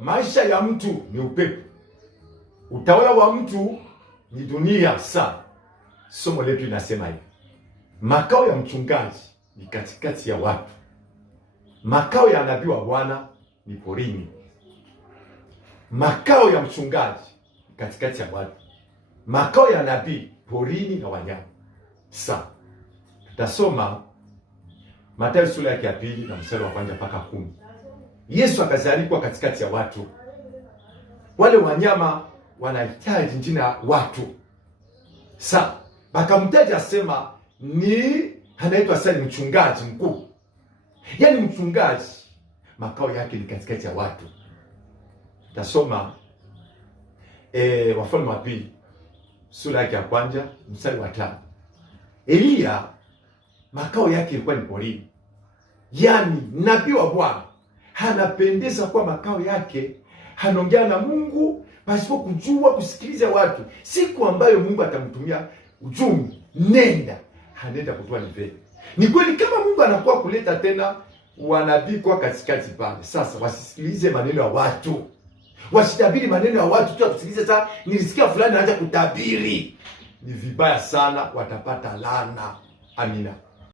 Maisha ya mtu ni upepo, utawala wa mtu ni dunia. Saa somo letu linasema hivi: makao ya mchungaji ni katikati ya watu, makao ya nabii wa Bwana ni porini. Makao ya mchungaji ni katikati ya watu, makao ya nabii porini na wanyama. Sasa tutasoma Mathayo sura ya pili na mstari wa 1 mpaka 10. Yesu akazalikwa katikati ya watu. Wale wanyama wanahitaji jina watu. Sasa bakamtaja asema ni anaitwa sasa ni mchungaji mkuu. Yaani mchungaji makao yake ni katikati ya watu. Tutasoma Wafalme wa Pili sura ya 1 mstari wa 5. Eliya makao yake ilikuwa ni porini. Yaani nabii wa Bwana anapendeza kwa makao yake, anaongea na Mungu pasipo kujua kusikiliza watu. Siku ambayo Mungu atamtumia ujumbe, nenda, anaenda kutoa live. Ni kweli kama Mungu anakuwa kuleta tena wanabii kwa katikati pale. Sasa wasisikilize maneno ya watu. Wasitabiri maneno ya watu tu kusikiliza. Sasa nilisikia fulani anaanza kutabiri. Ni vibaya sana, watapata laana. Amina.